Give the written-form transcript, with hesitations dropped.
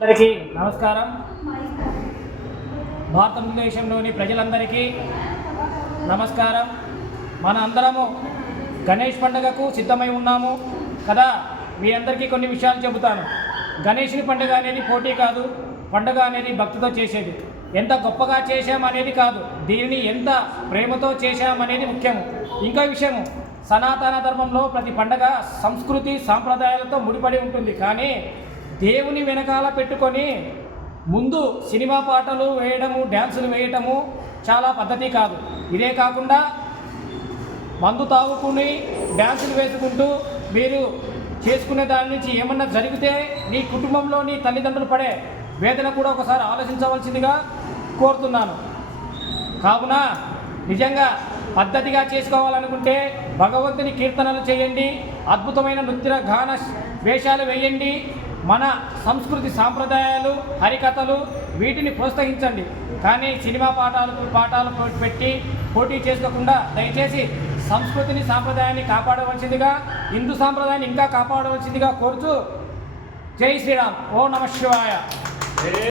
అందరికీ నమస్కారం. భారతదేశంలోని ప్రజలందరికీ నమస్కారం. మన అందరము గణేష్ పండుగకు సిద్ధమై ఉన్నాము కదా. మీ అందరికీ కొన్ని విషయాలు చెబుతాను. గణేషుని పండుగ అనేది పోటీ కాదు. పండుగ అనేది భక్తితో చేసేది. ఎంత గొప్పగా చేశామనేది కాదు, దీనిని ఎంత ప్రేమతో చేశామనేది ముఖ్యము. ఇంకో విషయము, సనాతన ధర్మంలో ప్రతి పండుగ సంస్కృతి సాంప్రదాయాలతో ముడిపడి ఉంటుంది. కానీ దేవుని వెనకాల పెట్టుకొని ముందు సినిమా పాటలు వేయడము, డ్యాన్సులు వేయటము చాలా పద్ధతి కాదు. ఇదే కాకుండా మందు తాగుకుని డ్యాన్సులు వేసుకుంటూ మీరు చేసుకునే దాని నుంచి ఏమన్నా జరిగితే నీ కుటుంబంలో నీ తల్లిదండ్రులు పడే వేదన కూడా ఒకసారి ఆలోచించవలసిందిగా కోరుతున్నాను. కావున నిజంగా పద్ధతిగా చేసుకోవాలనుకుంటే భగవంతుని కీర్తనలు చేయండి, అద్భుతమైన నృత్య గాన వేషాలు వేయండి, మన సంస్కృతి సాంప్రదాయాలు హరికథలు వీటిని ప్రోత్సహించండి. కానీ సినిమా పాఠాలు పెట్టి పోటీ చేసుకోకుండా దయచేసి సంస్కృతిని సాంప్రదాయాన్ని కాపాడవలసిందిగా, హిందూ సాంప్రదాయాన్ని ఇంకా కాపాడవలసిందిగా కోరుతూ జై శ్రీరామ్. ఓం నమః శివాయ.